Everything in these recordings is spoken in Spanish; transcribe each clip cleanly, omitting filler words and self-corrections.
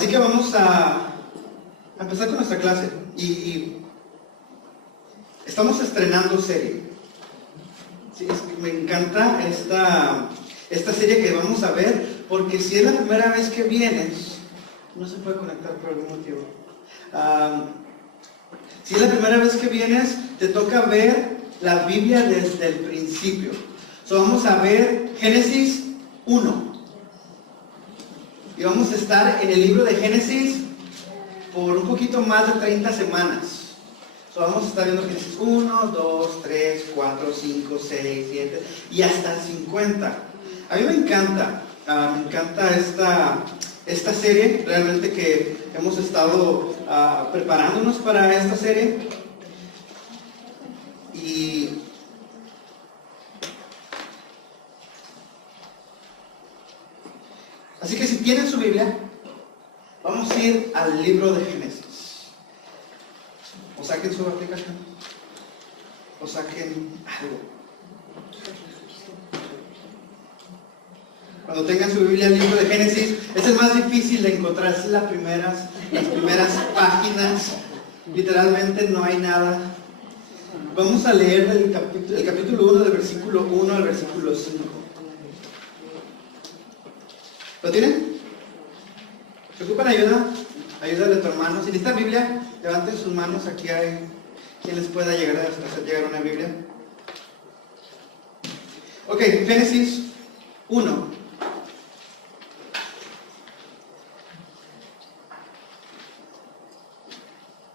Así que vamos a empezar con nuestra clase. Y estamos estrenando serie. Sí, me encanta esta serie que vamos a ver, porque si es la primera vez que vienes, no se puede conectar por algún motivo. Si es la primera vez que vienes, te toca ver la Biblia desde el principio. Vamos a ver Génesis 1. Y vamos a estar en el libro de Génesis por un poquito más de 30 semanas. Vamos a estar viendo Génesis 1, 2, 3, 4, 5, 6, 7 y hasta el 50. A mí me encanta esta serie. Realmente que hemos estado preparándonos para esta serie. Y así que si tienen su Biblia, vamos a ir al libro de Génesis. O saquen su aplicación, o saquen algo. Cuando tengan su Biblia, el libro de Génesis es el más difícil de encontrar. Es las primeras páginas. Literalmente no hay nada. Vamos a leer el capítulo 1, del versículo 1 al versículo 5. ¿Lo tienen? ¿Se ocupan ayuda? Ayúdale a tu hermano. Si necesitan Biblia, levanten sus manos. Aquí hay quien les pueda llegar a una Biblia. Ok, Génesis 1.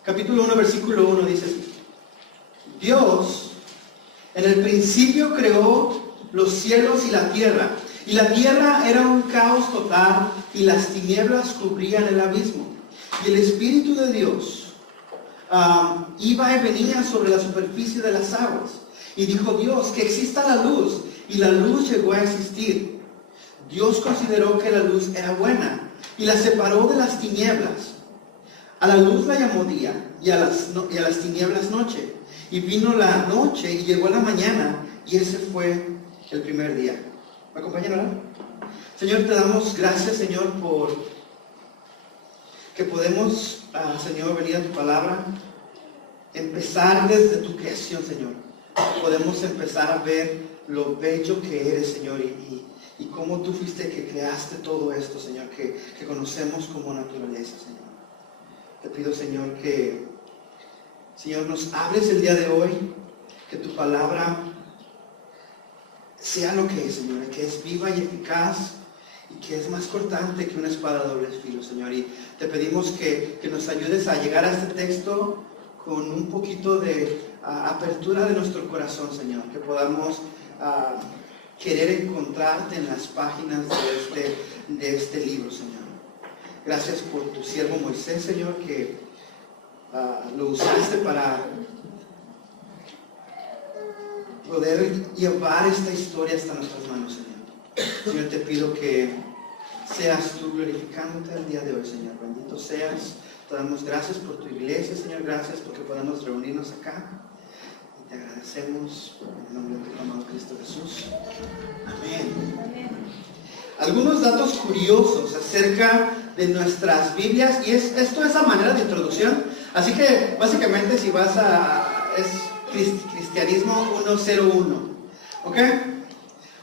Capítulo 1, versículo 1 dice así: Dios en el principio creó los cielos y la tierra era un caos total, y las tinieblas cubrían el abismo. Y el Espíritu de Dios iba y venía sobre la superficie de las aguas. Y dijo Dios: que exista la luz. Y la luz llegó a existir. Dios consideró que la luz era buena, y la separó de las tinieblas. A la luz la llamó día, y a las tinieblas noche. Y vino la noche, y llegó la mañana, y ese fue el primer día. ¿Me acompañan ahora? Señor, te damos gracias, Señor, por que podemos, Señor, venir a tu palabra, empezar desde tu creación, Señor. Podemos empezar a ver lo bello que eres, Señor, y cómo tú fuiste que creaste todo esto, Señor, que conocemos como naturaleza, Señor. Te pido, Señor, que, Señor, nos hables el día de hoy, que tu palabra sea lo que es, Señor, que es viva y eficaz, y que es más cortante que una espada de doble filo, Señor. Y te pedimos que nos ayudes a llegar a este texto con un poquito de apertura de nuestro corazón, Señor. Que podamos querer encontrarte en las páginas de este libro, Señor. Gracias por tu siervo Moisés, Señor, que lo usaste para poder llevar esta historia hasta nuestras manos, Señor. Señor, te pido que seas tú glorificándote el día de hoy, Señor. Bendito seas. Te damos gracias por tu iglesia, Señor. Gracias porque podemos reunirnos acá. Y te agradecemos en el nombre de tu amado Cristo Jesús. Amén. Algunos datos curiosos acerca de nuestras Biblias. Y esto es a manera de introducción. Así que básicamente si vas es Cristianismo 101. ¿Ok?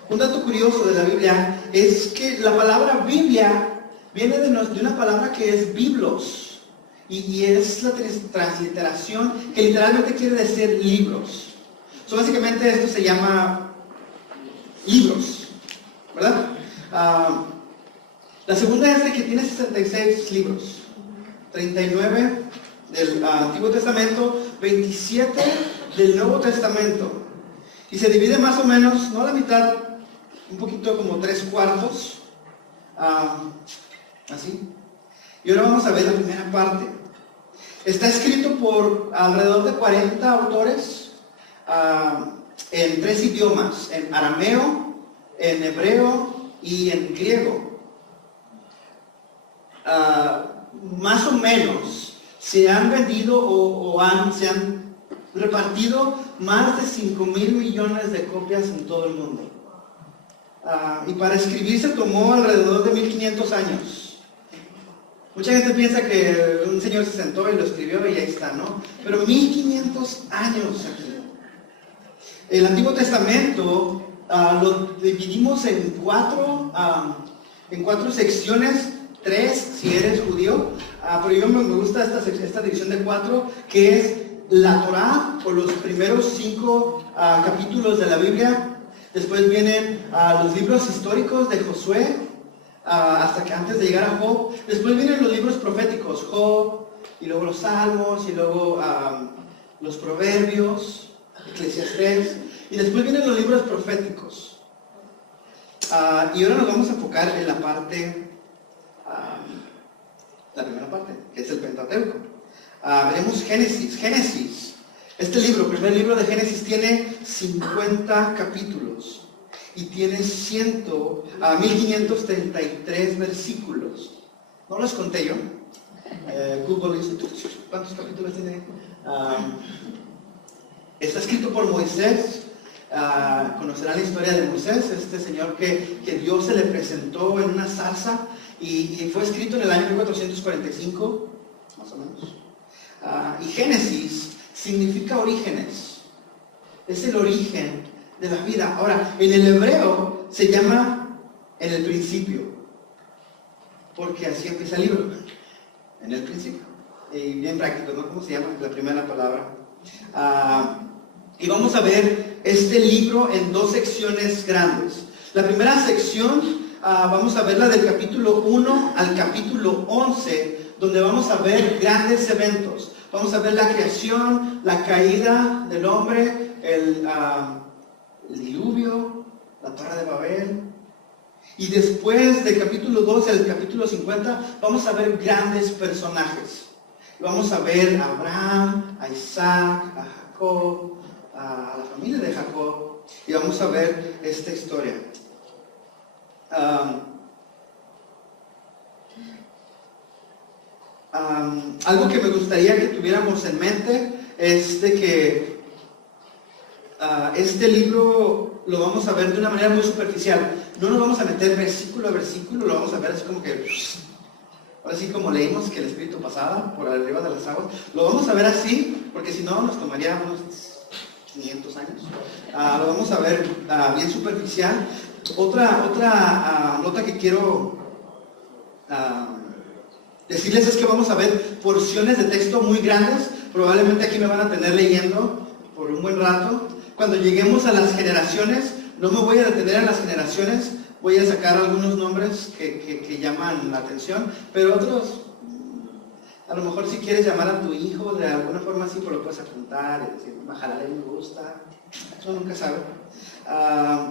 Un dato curioso de la Biblia es que la palabra Biblia viene de una palabra que es biblos, y es la transliteración que literalmente quiere decir libros. Básicamente esto se llama libros, ¿verdad? La segunda es de que tiene 66 libros, 39 del Antiguo Testamento, 27 del Nuevo Testamento, y se divide más o menos, no a la mitad, un poquito como 3/4, así. Y ahora vamos a ver la primera parte. Está escrito por alrededor de 40 autores en 3 idiomas: en arameo, en hebreo y en griego. Más o menos se han vendido se han repartido más de 5,000 millones de copias en todo el mundo. Y para escribirse tomó alrededor de 1500 años. Mucha gente piensa que un señor se sentó y lo escribió y ahí está, ¿no? Pero 1500 años aquí. El Antiguo Testamento lo dividimos en cuatro secciones, 3 si eres judío, pero yo me gusta esta división de 4, que es la Torá, o los primeros 5 capítulos de la Biblia. Después vienen los libros históricos de Josué, hasta que antes de llegar a Job. Después vienen los libros proféticos, Job, y luego los Salmos, y luego los Proverbios, Eclesiastés, y después vienen los libros proféticos. Y ahora nos vamos a enfocar en la parte, la primera parte, que es el Pentateuco. Veremos Génesis. Este libro, el primer libro de Génesis, tiene 50 capítulos y tiene 1533 versículos. No los conté yo. Google dice, ¿cuántos capítulos tiene? Está escrito por Moisés. Conocerán la historia de Moisés, este señor que Dios se le presentó en una zarza, y fue escrito en el año 1445, más o menos. Y Génesis significa orígenes, es el origen de la vida. Ahora, en el hebreo se llama en el principio, porque así empieza el libro, en el principio. Y bien práctico, ¿no? ¿Cómo se llama la primera palabra? Y vamos a ver este libro en 2 secciones grandes. La primera sección, vamos a verla del capítulo 1 al capítulo 11, donde vamos a ver grandes eventos. Vamos a ver la creación, la caída del hombre, el diluvio, la Torre de Babel. Y después del capítulo 12 al capítulo 50, vamos a ver grandes personajes. Vamos a ver a Abraham, a Isaac, a Jacob, a la familia de Jacob, y vamos a ver esta historia. Algo que me gustaría que tuviéramos en mente es de que este libro lo vamos a ver de una manera muy superficial. No nos vamos a meter versículo a versículo, lo vamos a ver así como que, ahora sí como leímos que el Espíritu pasaba por arriba de las aguas. Lo vamos a ver así, porque si no nos tomaría unos 500 años. Lo vamos a ver bien superficial. Otra nota que quiero decirles es que vamos a ver porciones de texto muy grandes. Probablemente aquí me van a tener leyendo por un buen rato. Cuando lleguemos a las generaciones, no me voy a detener en las generaciones, voy a sacar algunos nombres que llaman la atención, pero otros, a lo mejor si quieres llamar a tu hijo de alguna forma así, pues lo puedes apuntar y decir, bájale, me gusta, eso nunca sabe.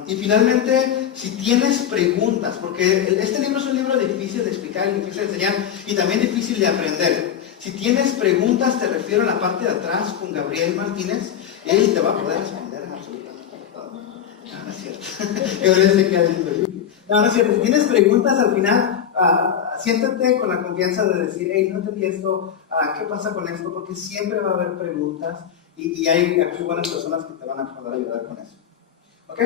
Y finalmente, si tienes preguntas, porque este libro es un libro difícil de explicar, difícil de enseñar y también difícil de aprender. Si tienes preguntas, te refiero a la parte de atrás con Gabriel Martínez, él te va a poder responder absolutamente todo. No es cierto. No es cierto. Si tienes preguntas al final, siéntate con la confianza de decir, hey, no entendí esto, ¿qué pasa con esto? Porque siempre va a haber preguntas y hay aquí buenas personas que te van a poder ayudar con eso. ¿Ok?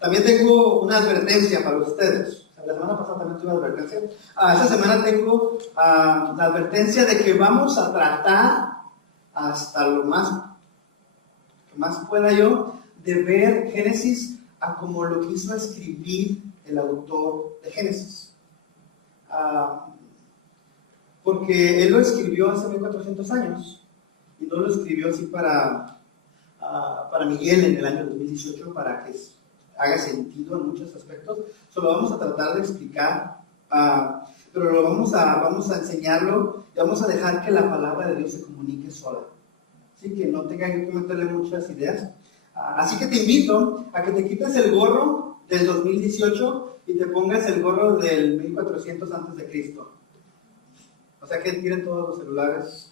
También tengo una advertencia para ustedes. La semana pasada también tuve una advertencia. Esta semana tengo la advertencia de que vamos a tratar hasta lo más que más pueda yo de ver Génesis como lo quiso escribir el autor de Génesis. Porque él lo escribió hace 1400 años y no lo escribió así para Miguel en el año 2018 para que haga sentido en muchos aspectos. Solo vamos a tratar de explicar, pero vamos a enseñarlo y vamos a dejar que la palabra de Dios se comunique sola. Así que no tengan que meterle muchas ideas. Así que te invito a que te quites el gorro del 2018 y te pongas el gorro del 1400 antes de Cristo. O sea que tiren todos los celulares.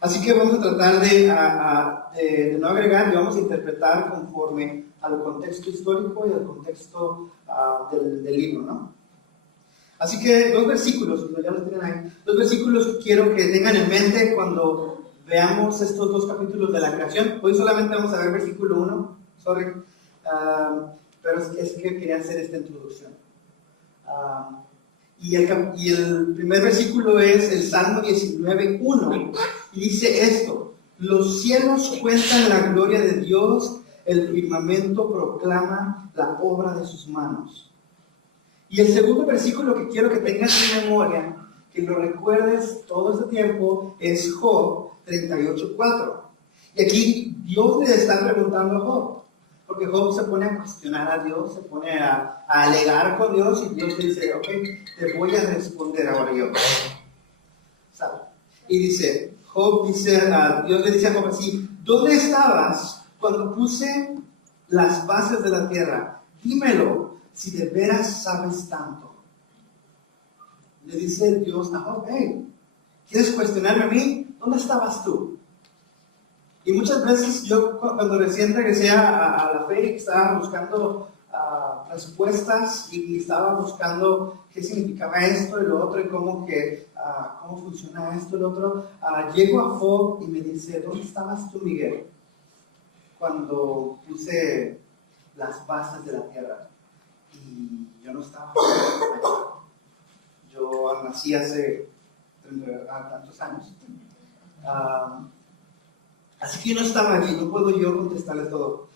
Así que vamos a tratar de no agregar y vamos a interpretar conforme al contexto histórico y al contexto del libro, ¿no? Así que 2 versículos, ya los tienen ahí, 2 versículos que quiero que tengan en mente cuando veamos estos 2 capítulos de la creación. Hoy solamente vamos a ver versículo 1, sorry, pero es que quería hacer esta introducción. Y el primer versículo es el Salmo 19:1, y dice esto: los cielos cuentan la gloria de Dios, el firmamento proclama la obra de sus manos. Y el segundo versículo que quiero que tengas en memoria, que lo recuerdes todo este tiempo, es Job 38:4. Y aquí Dios le está preguntando a Job, porque Job se pone a cuestionar a Dios, se pone a alegar con Dios, y Dios le dice: ok, te voy a responder ahora yo. ¿Sabe? Y dice, Dios le dice a Job así: ¿dónde estabas cuando puse las bases de la tierra? Dímelo, si de veras sabes tanto. Le dice Dios a Job: hey, ¿quieres cuestionarme a mí? ¿Dónde estabas tú? Y muchas veces yo, cuando recién regresé a la fe, estaba buscando respuestas y estaba buscando qué significaba esto y lo otro, y cómo funciona esto y lo otro. Llego a Job y me dice: ¿dónde estabas tú, Miguel, cuando puse las bases de la tierra? Y yo no estaba allá. Yo nací hace tantos años. Así que yo no estaba allí, no puedo yo contestarles todo.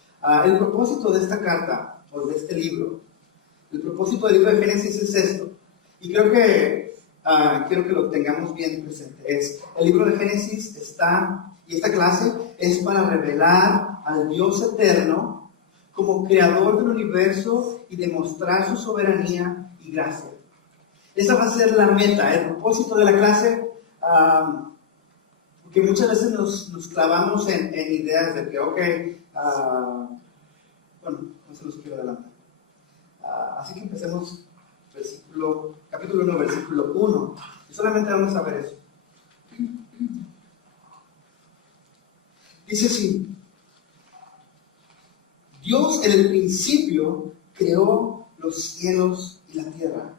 El propósito de esta carta, o de este libro, el propósito del libro de Génesis es esto. Y creo que quiero que lo tengamos bien presente. El libro de Génesis y esta clase es para revelar al Dios eterno como creador del universo y demostrar su soberanía y gracia. Esa va a ser la meta, el propósito de la clase. Porque muchas veces nos clavamos en ideas de que, bueno, no se los quiero adelantar. Así que empecemos capítulo 1, versículo 1. Y solamente vamos a ver eso. Dice así: Dios en el principio creó los cielos y la tierra.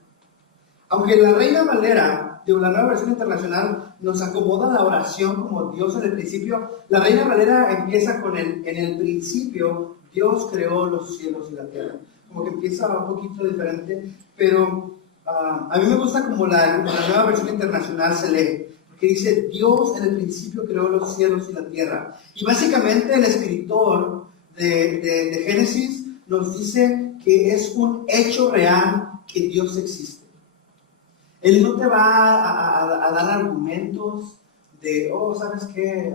Aunque la Reina Valera de la Nueva Versión Internacional nos acomoda la oración como Dios en el principio, la Reina Valera empieza con en el principio Dios creó los cielos y la tierra. Como que empieza un poquito diferente, pero a mí me gusta como la Nueva Versión Internacional se lee, porque dice: Dios en el principio creó los cielos y la tierra. Y básicamente el escritor de Génesis nos dice que es un hecho real que Dios existe. Él no te va a dar argumentos de, ¿sabes qué?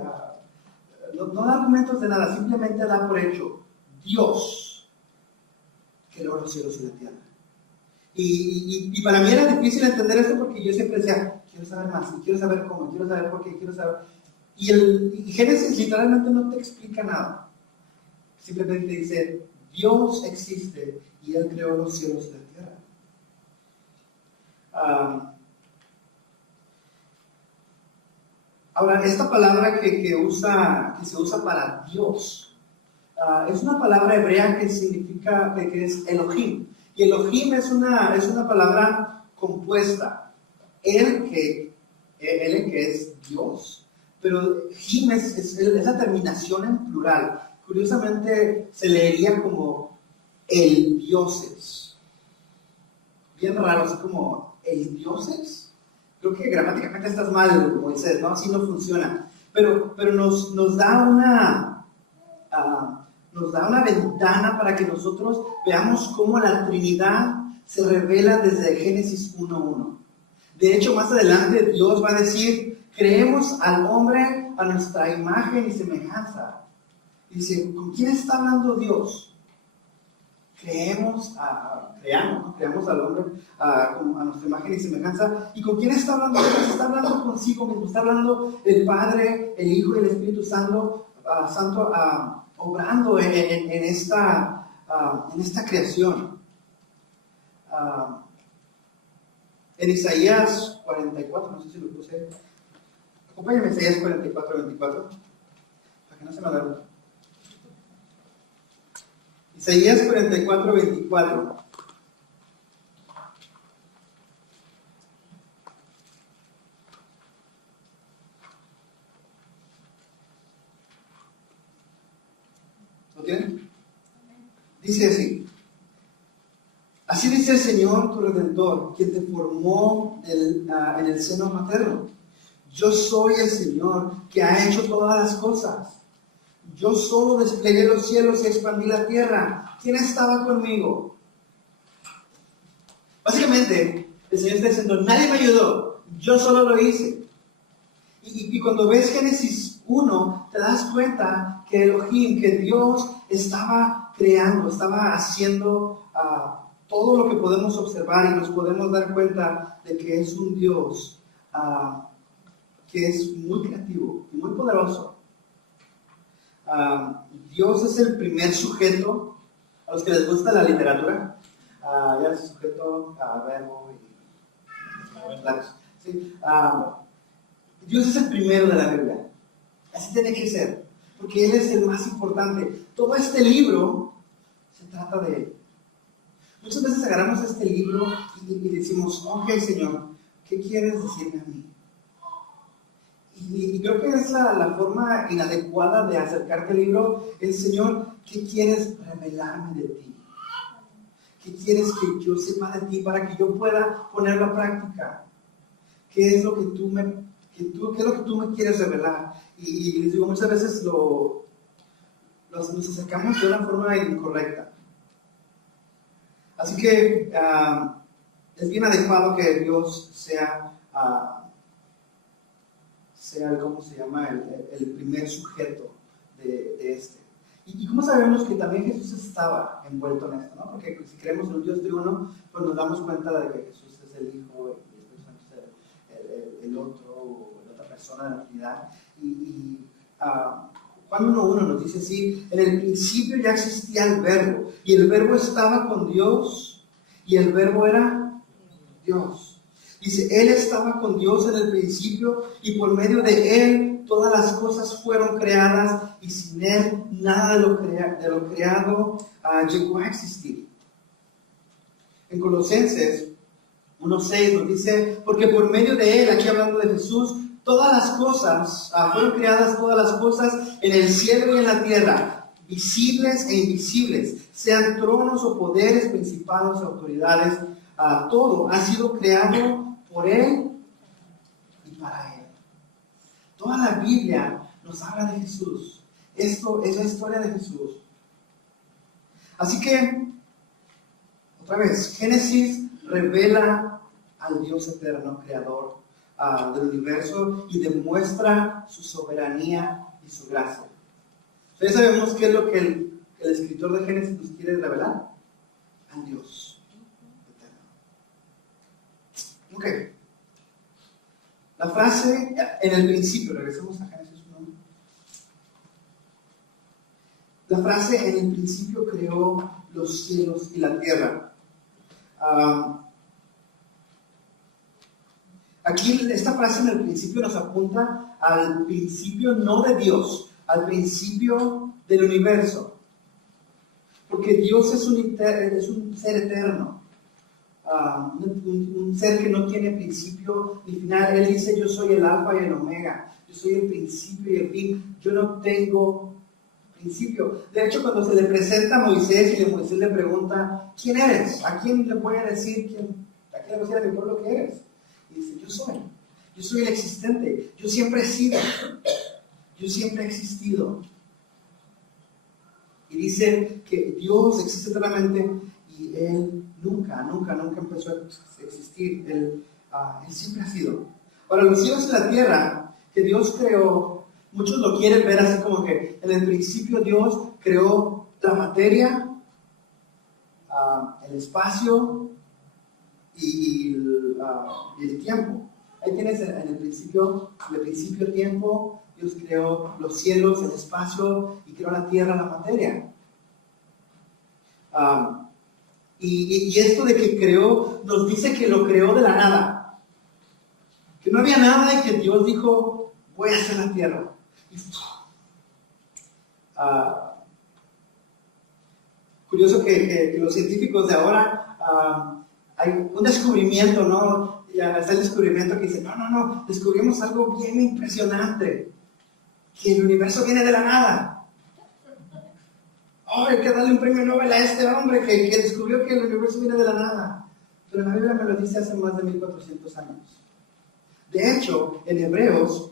No da argumentos de nada, simplemente da por hecho: Dios creó los cielos y la tierra. Y para mí era difícil entender esto, porque yo siempre decía: quiero saber más, y quiero saber cómo, quiero saber por qué, quiero saber. Y Génesis literalmente no te explica nada. Simplemente dice: Dios existe y Él creó los cielos y la tierra. Ahora, esta palabra que se usa para Dios, es una palabra hebrea que significa, que es Elohim. Y Elohim es una palabra compuesta. El que es Dios, pero Him es la terminación en plural. Curiosamente se leería como el dioses. Bien raro, así como el dioses. Creo que gramáticamente estás mal, Moisés, ¿no? Así no funciona. Pero nos da una ventana para que nosotros veamos cómo la Trinidad se revela desde Génesis 1:1. De hecho, más adelante Dios va a decir: creemos al hombre a nuestra imagen y semejanza. Dice: ¿con quién está hablando Dios? Creamos al hombre a nuestra imagen y semejanza. ¿Y con quién está hablando Dios? Está hablando consigo mismo, está hablando el Padre, el Hijo y el Espíritu Santo, obrando en esta creación. En Isaías 44, no sé si lo puse. Acompáñame a Isaías 44:24, para que no se me agarre. Isaías 44:24. ¿Lo tienen? Dice así: Así dice el Señor, tu Redentor, quien te formó en el seno materno. Yo soy el Señor que ha hecho todas las cosas. Yo solo desplegué los cielos y expandí la tierra. ¿Quién estaba conmigo? Básicamente, el Señor está diciendo, nadie me ayudó, yo solo lo hice. Y cuando ves Génesis 1, te das cuenta que Elohim, que Dios estaba creando, estaba haciendo todo lo que podemos observar, y nos podemos dar cuenta de que es un Dios que es muy creativo y muy poderoso. Dios es el primer sujeto. A los que les gusta la literatura, ya es sujeto, verbo y sí. Dios es el primero de la Biblia. Así tiene que ser, porque Él es el más importante. Todo este libro se trata de Él. Muchas veces agarramos este libro y decimos, ok, Señor, ¿qué quieres decirme a mí? Y creo que es la forma inadecuada de acercarte al libro. El Señor, ¿qué quieres revelarme de ti? ¿Qué quieres que yo sepa de ti para que yo pueda ponerlo a práctica? ¿Qué es lo que tú me quieres revelar? Y les digo, muchas veces nos acercamos de una forma incorrecta. Así que es bien adecuado que Dios sea ¿cómo se llama? El primer sujeto de este. ¿Y cómo sabemos que también Jesús estaba envuelto en esto? ¿No? Porque si creemos en un Dios triuno, pues nos damos cuenta de que Jesús es el Hijo y el Espíritu Santo es el otro, o la otra persona de la Trinidad. Juan 1:1 nos dice así: en el principio ya existía el Verbo, y el Verbo estaba con Dios, y el Verbo era Dios. Dice, Él estaba con Dios en el principio, y por medio de Él todas las cosas fueron creadas, y sin Él nada de lo creado llegó a existir. En Colosenses 1:6 nos dice, porque por medio de Él, aquí hablando de Jesús, todas las cosas, fueron creadas todas las cosas en el cielo y en la tierra, visibles e invisibles, sean tronos o poderes, principados, autoridades, todo ha sido creado por Él y para Él. Toda la Biblia nos habla de Jesús. Esto es la historia de Jesús. Así que, otra vez, Génesis revela al Dios eterno, creador del universo, y demuestra su soberanía y su gracia. Ya sabemos qué es lo que el escritor de Génesis nos quiere revelar: al Dios eterno. Ok. La frase en el principio, regresemos a Génesis 1. La frase en el principio creó los cielos y la tierra. Aquí esta frase en el principio nos apunta al principio no de Dios, al principio del universo. Porque Dios es un ser eterno, un ser que no tiene principio ni final. Él dice, yo soy el alfa y el omega, yo soy el principio y el fin, yo no tengo principio. De hecho, cuando se le presenta a Moisés y Moisés le pregunta, ¿quién eres? ¿A quién le voy a decir a quién le voy a decir a mi pueblo que eres? Y dice, yo soy el existente, yo siempre he sido, yo siempre he existido. Y dice que Dios existe eternamente y Él nunca empezó a existir. Él siempre ha sido. Ahora, los cielos y la tierra que Dios creó, muchos lo quieren ver así como que en el principio Dios creó la materia, el espacio y el tiempo. Ahí tienes en el principio tiempo. Dios creó los cielos, el espacio, y creó la tierra, la materia. Y esto de que creó, nos dice que lo creó de la nada. Que no había nada y que Dios dijo, voy a hacer la tierra. Y, curioso que los científicos de ahora, hay un descubrimiento, ¿no? Ya está el descubrimiento que dice, no, descubrimos algo bien impresionante. Que el universo viene de la nada. oh, hay que darle un premio Nobel a este hombre que descubrió que el universo viene de la nada. Pero la Biblia me lo dice hace más de 1400 años. De hecho, en Hebreos,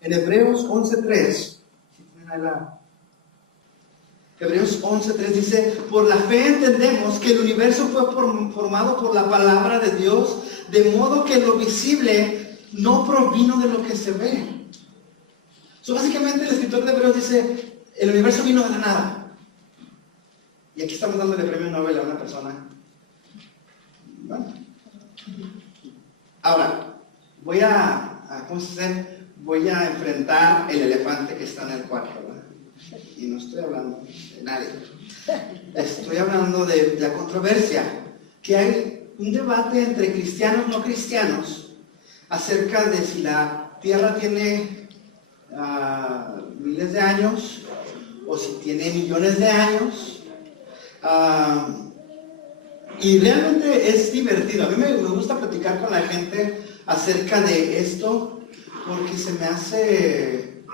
en Hebreos 11:3, Hebreos 11:3 dice, por la fe entendemos que el universo fue formado por la palabra de Dios, de modo que lo visible no provino de lo que se ve. Básicamente el escritor de Hebreos dice, el universo vino de la nada. Y aquí estamos dándole premio Nobel a una persona. Bueno. Ahora, voy a enfrentar el elefante que está en el cuarto, ¿verdad? Y no estoy hablando de nadie. Estoy hablando de la controversia, que hay un debate entre cristianos y no cristianos acerca de si la Tierra tiene miles de años o si tiene millones de años. Y realmente es divertido. A mí me gusta platicar con la gente acerca de esto porque se me hace...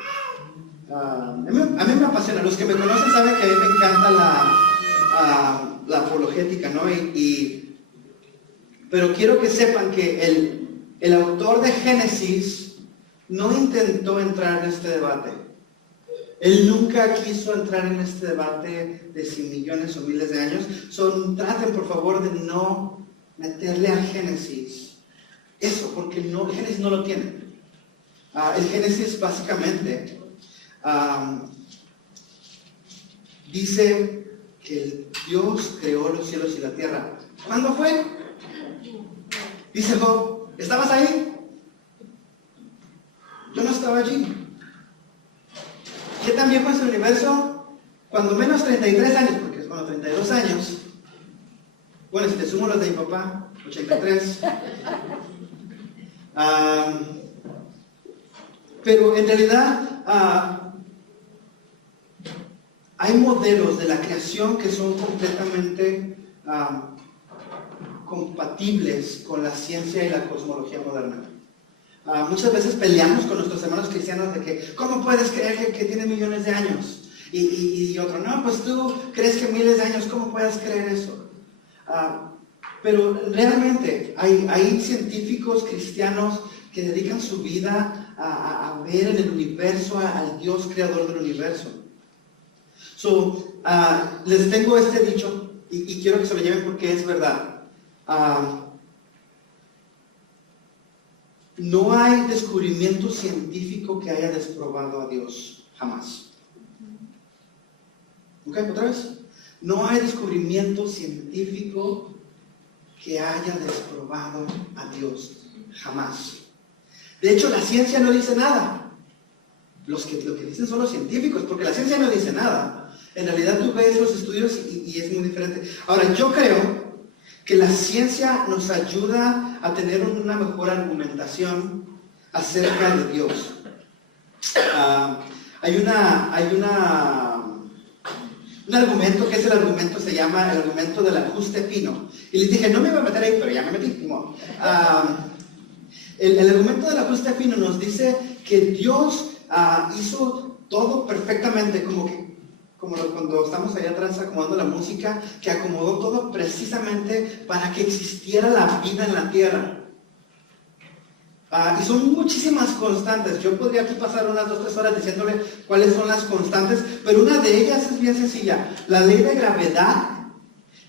a mí me apasiona. Los que me conocen saben que a mí me encanta la apologética, ¿no? Pero quiero que sepan que el autor de Génesis no intentó entrar en este debate. Él nunca quiso entrar en este debate de si millones o miles de años. Traten por favor de no meterle al Génesis eso, porque el Génesis no lo tiene. El Génesis básicamente dice que Dios creó los cielos y la tierra. ¿Cuándo fue? Dice Job, ¿estabas ahí? Yo no estaba allí. ¿Qué tan viejo es el universo? Cuando menos 33 años, porque es cuando 32 años. Bueno, si te sumo los de mi papá, 83. Pero en realidad hay modelos de la creación que son completamente compatibles con la ciencia y la cosmología moderna. Muchas veces peleamos con nuestros hermanos cristianos de que ¿cómo puedes creer que tiene millones de años? Y otro, no, pues tú crees que miles de años, ¿cómo puedes creer eso? Pero realmente hay científicos cristianos que dedican su vida a ver en el universo al Dios creador del universo. Les tengo este dicho y quiero que se lo lleven porque es verdad. No hay descubrimiento científico que haya desprobado a Dios, jamás. ¿Ok? ¿Otra vez? No hay descubrimiento científico que haya desprobado a Dios, jamás. De hecho, la ciencia no dice nada. Lo que dicen son los científicos, porque la ciencia no dice nada. En realidad tú ves los estudios y es muy diferente. Ahora, yo creo que la ciencia nos ayuda a tener una mejor argumentación acerca de Dios. Hay un argumento que es el argumento, se llama el argumento del ajuste fino. Y les dije, no me iba a meter ahí, pero ya me metí. El argumento del ajuste fino nos dice que Dios hizo todo perfectamente, como cuando estamos allá atrás acomodando la música, que acomodó todo precisamente para que existiera la vida en la tierra. Y son muchísimas constantes. Yo podría aquí pasar unas 2-3 horas diciéndole cuáles son las constantes, pero una de ellas es bien sencilla. La ley de gravedad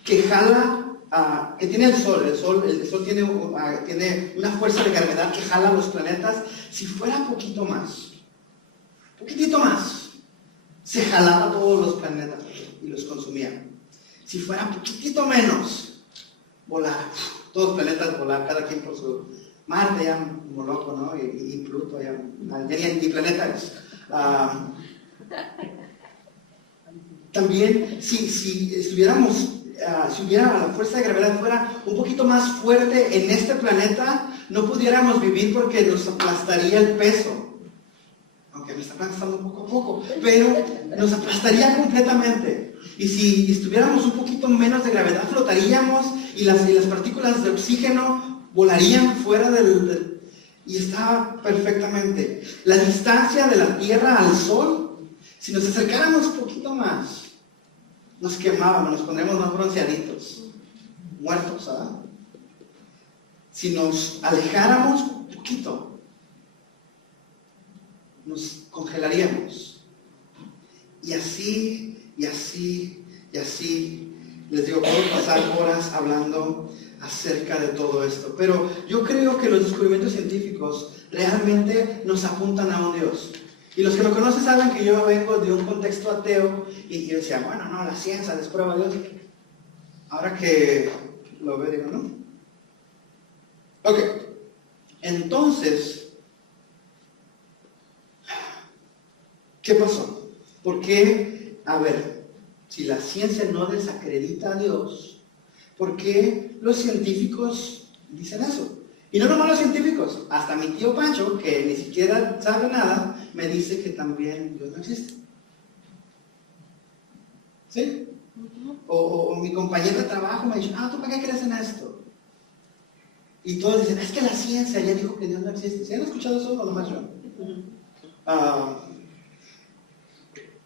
que jala, que tiene el Sol. El Sol tiene una fuerza de gravedad que jala a los planetas. Si fuera poquitito más, se jalaba todos los planetas y los consumía. Si fuera poquitito menos, volar. Todos los planetas volar, cada quien por su... Marte ya como loco, ¿no? Y Pluto ya ni planeta es. También si estuviéramos, si hubiera la fuerza de gravedad fuera un poquito más fuerte en este planeta, no pudiéramos vivir porque nos aplastaría el peso. Aunque me está aplastando poco a poco, pero nos aplastaría completamente. Y si estuviéramos un poquito menos de gravedad, flotaríamos y las partículas de oxígeno volarían fuera y estaba perfectamente. La distancia de la Tierra al Sol, si nos acercáramos un poquito más, nos quemábamos, nos pondríamos más bronceaditos, muertos, ¿verdad? Si nos alejáramos un poquito, nos congelaríamos. Y así, y así, y así. Les digo, puedo pasar horas hablando acerca de todo esto. Pero yo creo que los descubrimientos científicos realmente nos apuntan a un Dios. Y los que me conocen saben que yo vengo de un contexto ateo y yo decía, bueno, no, la ciencia desprueba a Dios. Ahora que lo veo, digo, no. Ok, entonces, ¿qué pasó? ¿Por qué? A ver, si la ciencia no desacredita a Dios, ¿por qué los científicos dicen eso? Y no nomás los científicos, hasta mi tío Pancho, que ni siquiera sabe nada, me dice que también Dios no existe. ¿Sí? O mi compañero de trabajo me dice, ¿tú para qué crees en esto? Y todos dicen, es que la ciencia ya dijo que Dios no existe. ¿Sí han escuchado eso o nomás yo?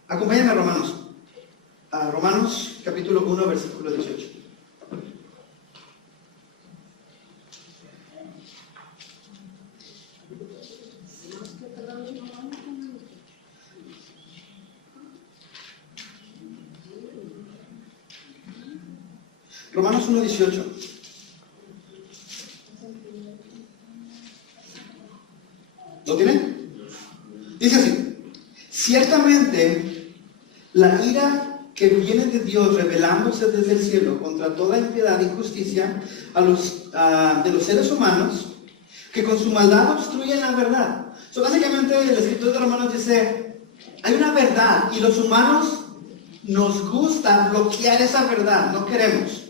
Acompáñenme a Romanos. Romanos capítulo 1, versículo 18. Romanos 1, 18. ¿Lo tienen? Dice así: ciertamente la ira que viene de Dios revelándose desde el cielo contra toda impiedad e injusticia de los seres humanos, que con su maldad obstruyen la verdad. Básicamente el escritor de Romanos dice, hay una verdad y los humanos nos gusta bloquear esa verdad, no queremos.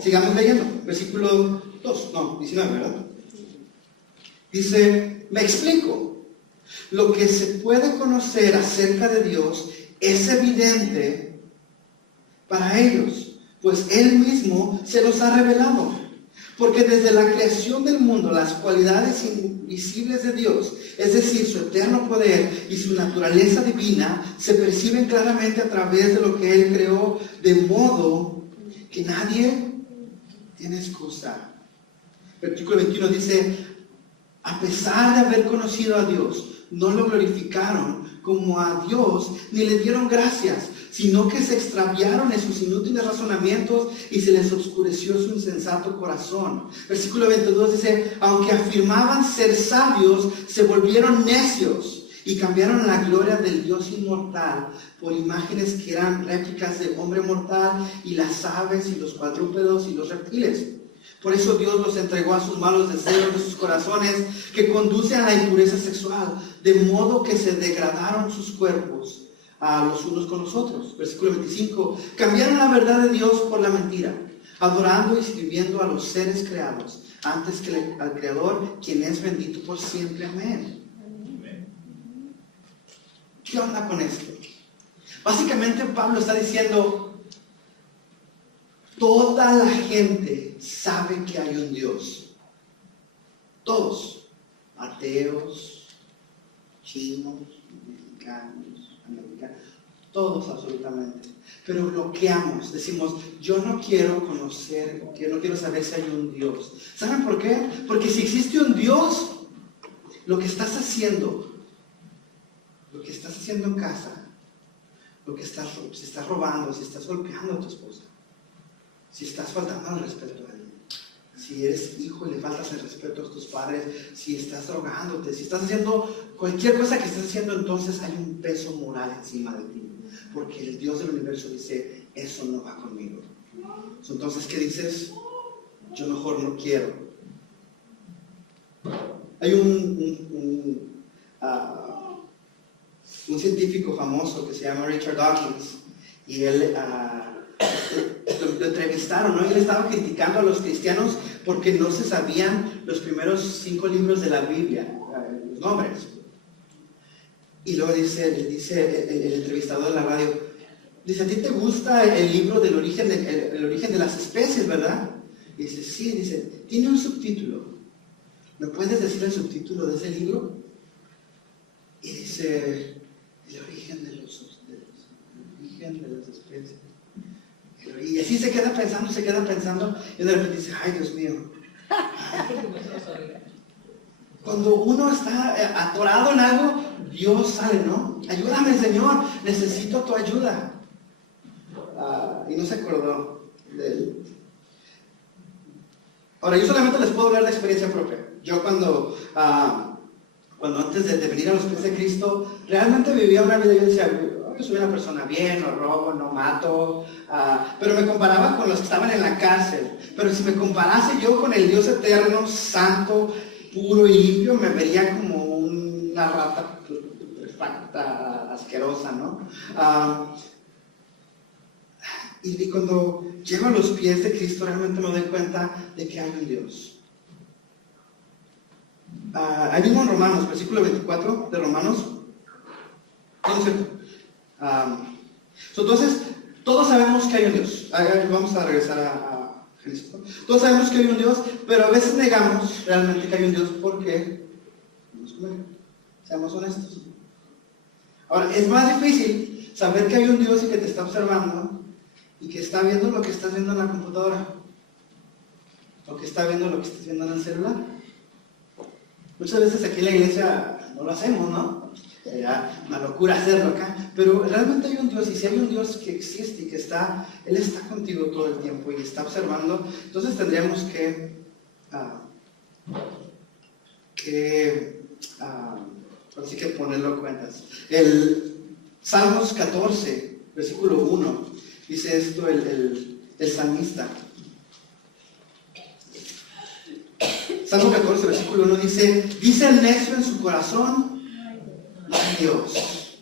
Sigamos leyendo, versículo 19, ¿verdad? Dice, me explico. Lo que se puede conocer acerca de Dios es evidente para ellos, pues Él mismo se los ha revelado. Porque desde la creación del mundo, las cualidades invisibles de Dios, es decir, su eterno poder y su naturaleza divina, se perciben claramente a través de lo que Él creó, de modo que nadie tiene excusa. Versículo 21 dice, a pesar de haber conocido a Dios, no lo glorificaron como a Dios, ni le dieron gracias, sino que se extraviaron en sus inútiles razonamientos y se les oscureció su insensato corazón. Versículo 22 dice, aunque afirmaban ser sabios, se volvieron necios y cambiaron la gloria del Dios inmortal por imágenes que eran réplicas del hombre mortal y las aves y los cuadrúpedos y los reptiles. Por eso Dios los entregó a sus malos deseos de sus corazones, que conducen a la impureza sexual, de modo que se degradaron sus cuerpos a los unos con los otros. Versículo 25, cambiaron la verdad de Dios por la mentira, adorando y sirviendo a los seres creados, antes que al Creador, quien es bendito por siempre. Amén. ¿Qué onda con esto? Básicamente Pablo está diciendo, toda la gente sabe que hay un Dios. Todos. Ateos, chinos, mexicanos, americanos, todos absolutamente. Pero bloqueamos, decimos, yo no quiero conocer, yo no quiero saber si hay un Dios. ¿Saben por qué? Porque si existe un Dios, lo que estás haciendo en casa, si estás robando, si estás golpeando a tu esposa, si estás faltando al respeto a él, si eres hijo y le faltas el respeto a tus padres, si estás drogándote, si estás haciendo cualquier cosa que estés haciendo, entonces hay un peso moral encima de ti. Porque el Dios del universo dice, eso no va conmigo. Entonces, ¿qué dices? Yo mejor no quiero. Hay un científico famoso que se llama Richard Dawkins, y él lo entrevistaron, ¿no? Y él estaba criticando a los cristianos porque no se sabían los primeros 5 libros de la Biblia, los nombres. Y luego le dice el entrevistador de la radio, dice, ¿a ti te gusta el libro del origen el origen de las especies, verdad? Y dice, sí, dice, tiene un subtítulo, ¿Me puedes decir el subtítulo de ese libro? Y dice, el origen de las especies. Y así se queda pensando, y de repente dice, ay, Dios mío. Cuando uno está atorado en algo, Dios sale, ¿no? Ayúdame, Señor, necesito tu ayuda. Y no se acordó de él. Ahora, yo solamente les puedo hablar de experiencia propia. Yo cuando antes de venir a los pies de Cristo, realmente vivía una vida, yo decía, yo soy una persona bien, no robo, no mato, pero me comparaba con los que estaban en la cárcel. Pero si me comparase yo con el Dios eterno, santo, puro y limpio, me vería como una rata putrefacta, asquerosa, ¿no? Y cuando llego a los pies de Cristo, realmente me doy cuenta de que hay un Dios. Ahí mismo en Romanos, versículo 24 de Romanos. Entonces, todos sabemos que hay un Dios. Vamos a regresar a Génesis. Todos sabemos que hay un Dios, pero a veces negamos realmente que hay un Dios porque no nos conviene. Seamos honestos. Ahora, es más difícil saber que hay un Dios y que te está observando y que está viendo lo que estás viendo en la computadora, o que está viendo lo que estás viendo en el celular. Muchas veces aquí en la iglesia no lo hacemos, ¿no? Sería una locura hacerlo acá, pero realmente hay un Dios, y si hay un Dios que existe y que Él está contigo todo el tiempo y está observando, entonces tendríamos así que ponerlo en cuentas. El Salmos 14, versículo 1, dice esto el salmista. Salmo 14, versículo 1 dice el necio en su corazón, no hay Dios.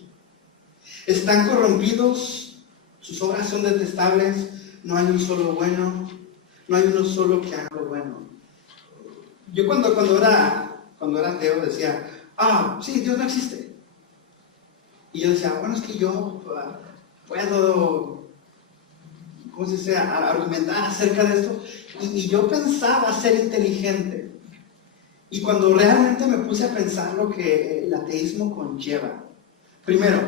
Están corrompidos, sus obras son detestables, no hay un solo bueno, no hay uno solo que haga lo bueno. Yo cuando era ateo decía, sí, Dios no existe. Y yo decía, bueno, es que yo puedo, ¿cómo se dice?, argumentar acerca de esto. Y yo pensaba ser inteligente. Y cuando realmente me puse a pensar lo que el ateísmo conlleva, primero,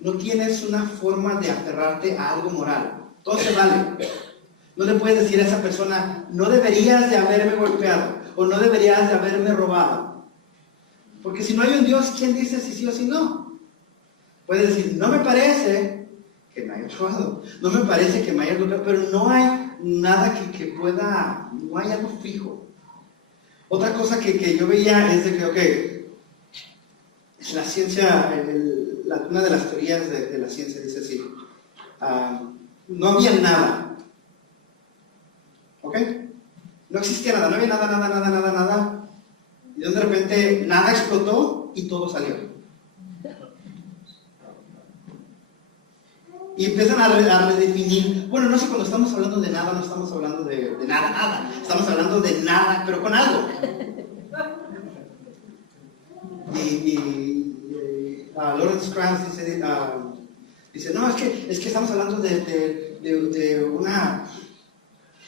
no tienes una forma de aferrarte a algo moral. Todo se vale. No le puedes decir a esa persona, no deberías de haberme golpeado, o no deberías de haberme robado. Porque si no hay un Dios, ¿quién dice si sí o si no? Puedes decir, no me parece que me hayas robado, no me parece que me hayas golpeado, pero no hay nada que pueda, no hay algo fijo. Otra cosa que yo veía es de que, la ciencia, una de las teorías de la ciencia dice así, no había nada, ¿ok? No existía nada, no había nada, y de repente nada explotó y todo salió. Y empiezan a redefinir, bueno, no sé, cuando estamos hablando de nada, no estamos hablando de nada, estamos hablando de nada, pero con algo. Lawrence Krauss dice, no, es que estamos hablando de una...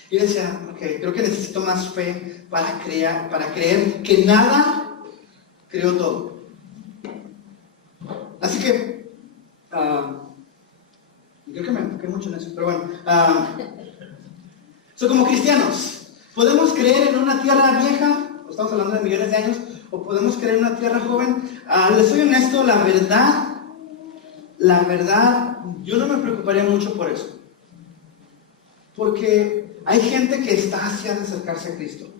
Yo decía, ok, creo que necesito más fe para creer que nada creó todo. Así que... creo que me enfoqué mucho en eso, pero bueno. Como cristianos, podemos creer en una tierra vieja, estamos hablando de millones de años, o podemos creer en una tierra joven. Les soy honesto, la verdad, yo no me preocuparía mucho por eso. Porque hay gente que está ansiada de acercarse a Cristo.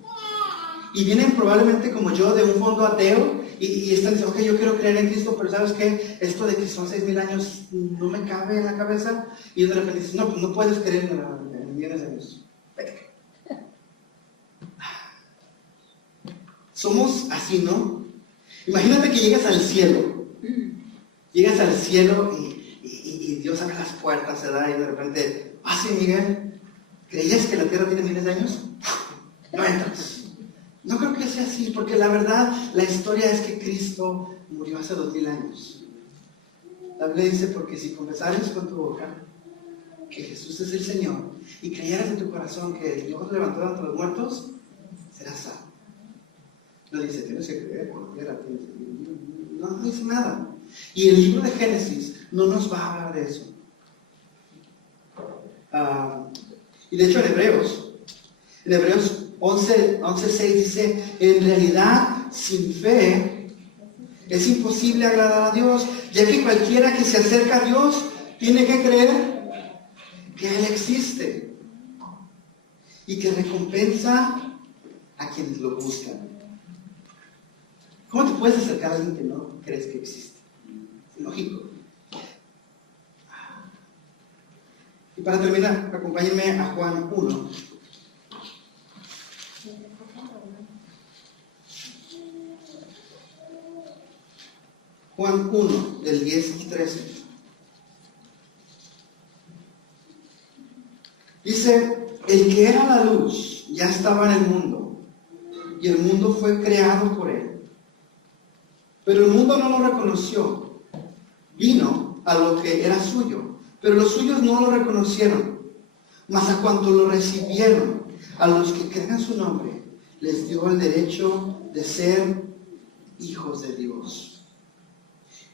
Y vienen probablemente como yo de un fondo ateo y están diciendo, ok, yo quiero creer en Cristo, pero ¿sabes qué? Esto de que son 6,000 años no me cabe en la cabeza. Y de repente dices, no, pues no puedes creer en millones de años. Vete. Somos así, ¿no? Imagínate que llegas al cielo. Llegas al cielo y Dios abre las puertas, se da y de repente, sí, Miguel, ¿creías que la tierra tiene miles de años? No entras. No creo que sea así, porque la verdad, la historia es que Cristo murió hace 2000 años. La Biblia dice, porque si confesares con tu boca que Jesús es el Señor y creyeras en tu corazón que Dios levantó de entre los muertos, serás salvo. No dice, tienes que creer, no dice nada. Y el libro de Génesis no nos va a hablar de eso. Y de hecho en Hebreos 11:6 dice, en realidad sin fe es imposible agradar a Dios, ya que cualquiera que se acerca a Dios tiene que creer que Él existe y que recompensa a quienes lo buscan. ¿Cómo te puedes acercar a alguien que no crees que existe? Es lógico. Y para terminar, acompáñenme a Juan 1. Juan 1, del 10 al 13. Dice, el que era la luz ya estaba en el mundo, y el mundo fue creado por él. Pero el mundo no lo reconoció. Vino a lo que era suyo, pero los suyos no lo reconocieron. Mas a cuanto lo recibieron, a los que creen en su nombre, les dio el derecho de ser hijos de Dios.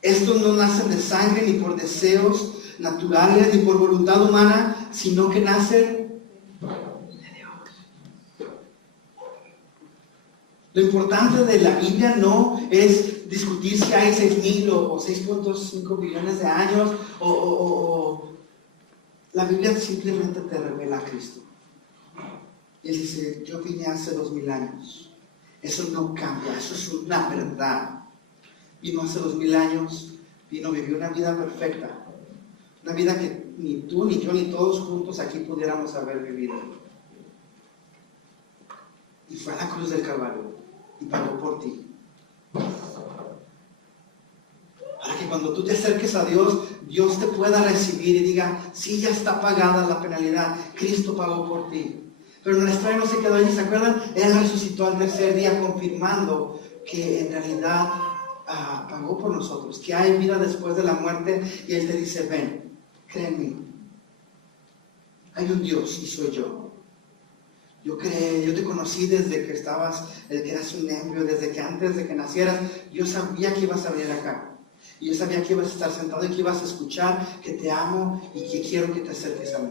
Estos no nacen de sangre, ni por deseos naturales, ni por voluntad humana, sino que nacen de Dios. Lo importante de la Biblia no es discutir si hay 6,000 o 6.5 billones de años, la Biblia simplemente te revela a Cristo. Y Él dice, yo vine hace 2000 años. Eso no cambia, eso es una verdad. Vino hace 2000 años, vivió una vida perfecta. Una vida que ni tú, ni yo, ni todos juntos aquí pudiéramos haber vivido. Y fue a la cruz del Calvario y pagó por ti. Para que cuando tú te acerques a Dios, Dios te pueda recibir y diga, sí, ya está pagada la penalidad, Cristo pagó por ti. Pero nuestra fe no se quedó allí, ¿se acuerdan? Él resucitó al tercer día confirmando que en realidad pagó por nosotros, que hay vida después de la muerte, y Él te dice, ven, cree en mí. Hay un Dios y soy yo. Yo te conocí desde que eras un embrio, desde que antes de que nacieras, yo sabía que ibas a venir acá. Y yo sabía que ibas a estar sentado y que ibas a escuchar, que te amo y que quiero que te acerques a mí.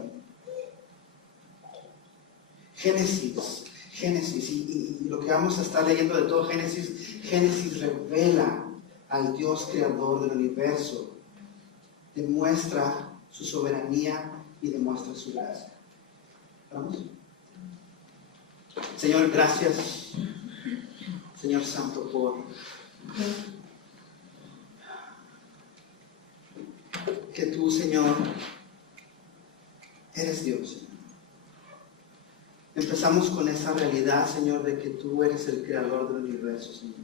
Génesis, y lo que vamos a estar leyendo de todo Génesis revela al Dios creador del universo, demuestra su soberanía y demuestra su gracia. ¿Vamos? Señor, gracias, Señor Santo, por que tú, Señor, eres Dios. Empezamos con esa realidad, Señor, de que tú eres el creador del universo, Señor.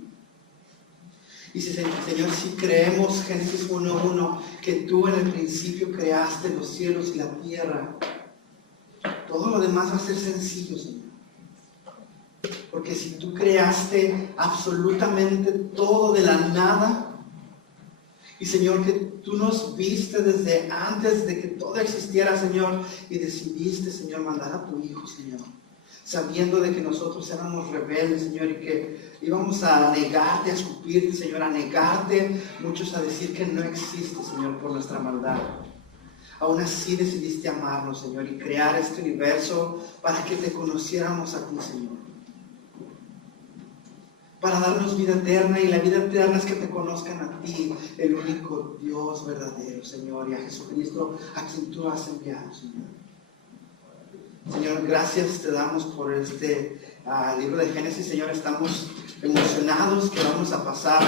Y si, Señor, si creemos Génesis 1:1, que tú en el principio creaste los cielos y la tierra, todo lo demás va a ser sencillo, Señor. Porque si tú creaste absolutamente todo de la nada, y Señor, que tú nos viste desde antes de que todo existiera, Señor, y decidiste, Señor, mandar a tu Hijo, Señor, sabiendo de que nosotros éramos rebeldes, Señor, y que íbamos a negarte, a escupirte, Señor, a negarte, muchos a decir que no existe, Señor, por nuestra maldad. Aún así decidiste amarnos, Señor, y crear este universo para que te conociéramos a ti, Señor. Para darnos vida eterna, y la vida eterna es que te conozcan a ti, el único Dios verdadero, Señor, y a Jesucristo, a quien tú has enviado, Señor. Señor, gracias te damos por este libro de Génesis, Señor. Estamos emocionados que vamos a pasar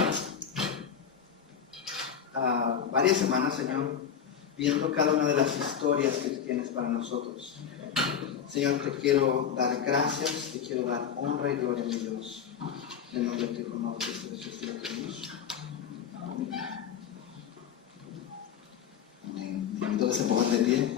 varias semanas, Señor, viendo cada una de las historias que tienes para nosotros. Señor, te quiero dar gracias, te quiero dar honra y gloria a mi Dios. En nombre de tu amado Jesús, te lo pedimos. Amén. Amén. Entonces se pongan de pie.